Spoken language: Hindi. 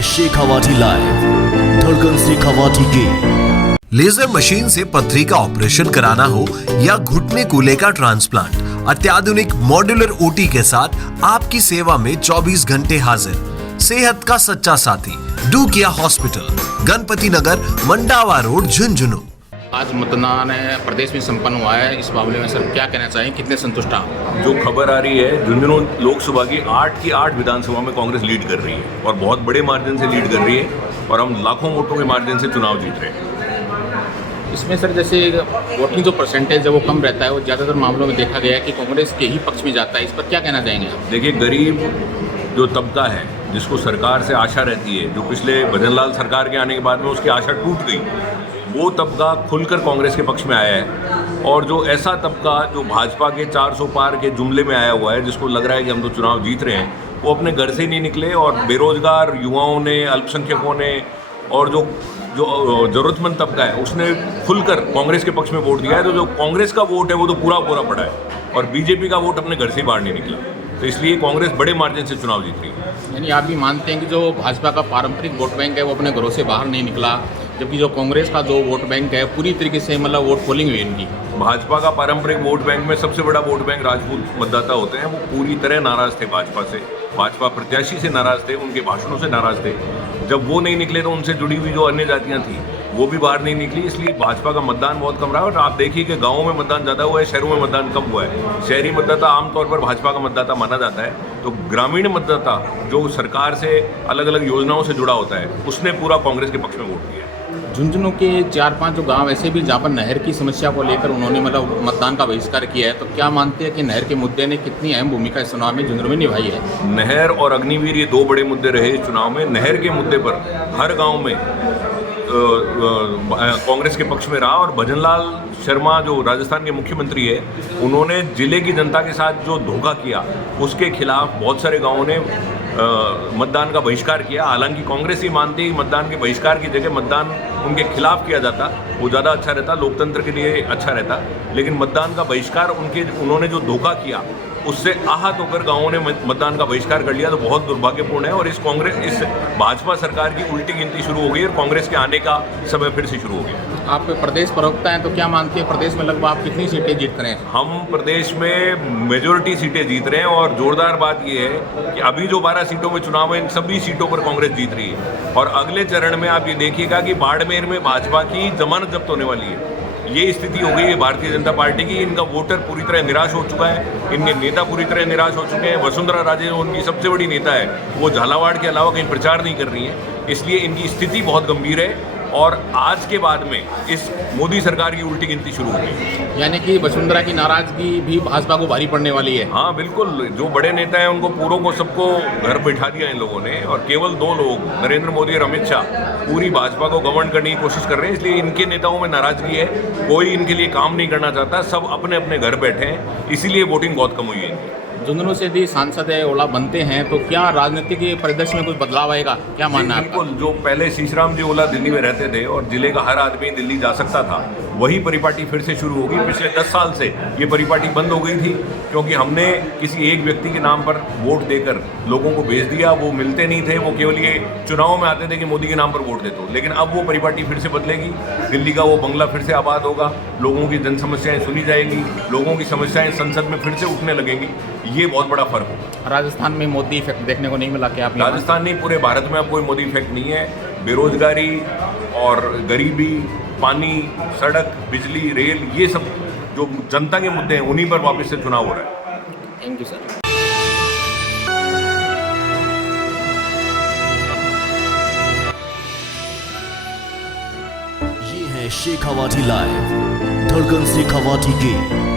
है शेखावाटी लाइव, धड़कन शेखावाटी की। लेजर मशीन से पथरी का ऑपरेशन कराना हो या घुटने कूल्हे का ट्रांसप्लांट, अत्याधुनिक मॉड्यूलर ओटी के साथ आपकी सेवा में 24 घंटे हाजिर। सेहत का सच्चा साथी डू किया हॉस्पिटल, गणपति नगर, मंडावा रोड, झुंझुनू। आज मतदान प्रदेश में संपन्न हुआ है, इस मामले में सर क्या कहना चाहिए, कितने संतुष्ट हैं? जो खबर आ रही है, झुंझुनू लोकसभा की 8 विधानसभा में कांग्रेस लीड कर रही है और बहुत बड़े मार्जिन से लीड कर रही है और हम लाखों वोटों के मार्जिन से चुनाव जीत रहे हैं। इसमें सर जैसे वोटिंग जो परसेंटेज है वो कम रहता है, वो ज़्यादातर मामलों में देखा गया है कि कांग्रेस के ही पक्ष में जाता है, इस पर क्या कहना चाहेंगे आप? देखिए, गरीब जो तबका है जिसको सरकार से आशा रहती है, जो पिछले भजनलाल सरकार के आने के बाद में उसकी आशा टूट गई, वो तबका खुलकर कांग्रेस के पक्ष में आया है। और जो ऐसा तबका जो भाजपा के 400 पार के जुमले में आया हुआ है, जिसको लग रहा है कि हम तो चुनाव जीत रहे हैं, वो अपने घर से ही नहीं निकले और बेरोजगार युवाओं ने, अल्पसंख्यकों ने और जो जरूरतमंद तबका है उसने खुलकर कांग्रेस के पक्ष में वोट दिया है। तो जो कांग्रेस का वोट है वो तो पूरा पड़ा है और बीजेपी का वोट अपने घर से ही बाहर नहीं निकला। तो इसलिए कांग्रेस बड़े मार्जिन से चुनाव जीत रही है। यानी आप भी मानते हैं कि जो भाजपा का पारंपरिक वोट बैंक है वो अपने घरों से बाहर नहीं निकला, जबकि जो कांग्रेस का जो वोट बैंक है पूरी तरीके से मतलब वोट पोलिंग हुई इनकी? भाजपा का पारंपरिक वोट बैंक में सबसे बड़ा वोट बैंक राजपूत मतदाता होते हैं। वो पूरी तरह नाराज थे भाजपा से, भाजपा प्रत्याशी से नाराज थे, उनके भाषणों से नाराज थे। जब वो नहीं निकले तो उनसे जुड़ी हुई जो अन्य जातियां थी वो भी बाहर नहीं निकली, इसलिए भाजपा का मतदान बहुत कम रहा। और आप देखिए कि गाँवों में मतदान ज़्यादा हुआ है, शहरों में मतदान कम हुआ है। शहरी मतदाता आमतौर पर भाजपा का मतदाता माना जाता है, तो ग्रामीण मतदाता जो सरकार से अलग अलग योजनाओं से जुड़ा होता है, उसने पूरा कांग्रेस के पक्ष में वोट दिया। झुंझुनू के 4-5 जो गांव ऐसे भी जहाँ पर नहर की समस्या को लेकर उन्होंने मतलब मतदान का बहिष्कार किया है, तो क्या मानते हैं कि नहर के मुद्दे ने कितनी अहम भूमिका इस चुनाव में झुंझुनू में निभाई है? नहर और अग्निवीर ये 2 बड़े मुद्दे रहे इस चुनाव में। नहर के मुद्दे पर हर गांव में कांग्रेस के पक्ष में रहा और भजनलाल शर्मा जो राजस्थान के मुख्यमंत्री है, उन्होंने जिले की जनता के साथ जो धोखा किया उसके खिलाफ बहुत सारे गांवों ने मतदान का बहिष्कार किया। हालांकि कांग्रेस ही मानती है कि मतदान के बहिष्कार की जगह मतदान उनके खिलाफ किया जाता वो ज़्यादा अच्छा रहता, लोकतंत्र के लिए अच्छा रहता। लेकिन मतदान का बहिष्कार उन्होंने जो धोखा किया उससे आहत होकर गांवों ने मतदान का बहिष्कार कर लिया, तो बहुत दुर्भाग्यपूर्ण है। और इस भाजपा सरकार की उल्टी गिनती शुरू हो गई और कांग्रेस के आने का समय फिर से शुरू हो गया। आप प्रदेश प्रवक्ता हैं, तो क्या मानते हैं प्रदेश में लगभग आप कितनी सीटें जीत रहे हैं? हम प्रदेश में मेजोरिटी सीटें जीत रहे हैं और जोरदार बात यह है कि अभी जो 12 सीटों में चुनाव है, इन सभी सीटों पर कांग्रेस जीत रही है। और अगले चरण में आप ये देखिएगा कि बाड़मेर में भाजपा की जमानत जब्त होने वाली है। ये स्थिति हो गई है भारतीय जनता पार्टी की। इनका वोटर पूरी तरह निराश हो चुका है, इनके नेता पूरी तरह निराश हो चुके हैं। वसुंधरा राजे जो उनकी सबसे बड़ी नेता है, वो झालावाड़ के अलावा कहीं प्रचार नहीं कर रही है, इसलिए इनकी स्थिति बहुत गंभीर है। और आज के बाद में इस मोदी सरकार की उल्टी गिनती शुरू हो गई, यानी कि वसुंधरा की नाराजगी भी भाजपा को भारी पड़ने वाली है। हाँ बिल्कुल, जो बड़े नेता हैं उनको पूरों को सबको घर बैठा दिया इन लोगों ने और केवल 2 लोग, नरेंद्र मोदी और अमित शाह, पूरी भाजपा को गवर्न करने की कोशिश कर रहे हैं। इसलिए इनके नेताओं में नाराजगी है, कोई इनके लिए काम नहीं करना चाहता, सब अपने अपने घर बैठे हैं, इसीलिए वोटिंग बहुत कम हुई है। झुंझुनू से यदि सांसद ओला बनते हैं तो क्या राजनीतिक परिदृश्य में कुछ बदलाव आएगा, क्या मानना है? बिल्कुल, जो पहले शीशराम जी ओला दिल्ली में रहते थे और जिले का हर आदमी दिल्ली जा सकता था, वही परिपाटी फिर से शुरू होगी। पिछले 10 साल से ये परिपाटी बंद हो गई थी क्योंकि हमने किसी एक व्यक्ति के नाम पर वोट देकर लोगों को भेज दिया। वो मिलते नहीं थे, वो केवल ये चुनाव में आते थे कि मोदी के नाम पर वोट दे दो। लेकिन अब वो परिपाटी फिर से बदलेगी, दिल्ली का वो बंगला फिर से आबाद होगा, लोगों की जन समस्याएं सुनी जाएगी, लोगों की समस्याएं संसद में फिर से उठने लगेंगी। ये बहुत बड़ा फर्क होगा। राजस्थान में मोदी इफेक्ट देखने को नहीं मिला क्या? आप राजस्थान नहीं, पूरे भारत में अब कोई मोदी इफेक्ट नहीं है। बेरोजगारी और गरीबी, पानी, सड़क, बिजली, रेल, ये सब जो जनता के मुद्दे हैं उन्हीं पर वापस से चुनाव हो रहा है। Thank you sir. ये है शेखावाटी लाइव, धड़कन शेखावाटी की।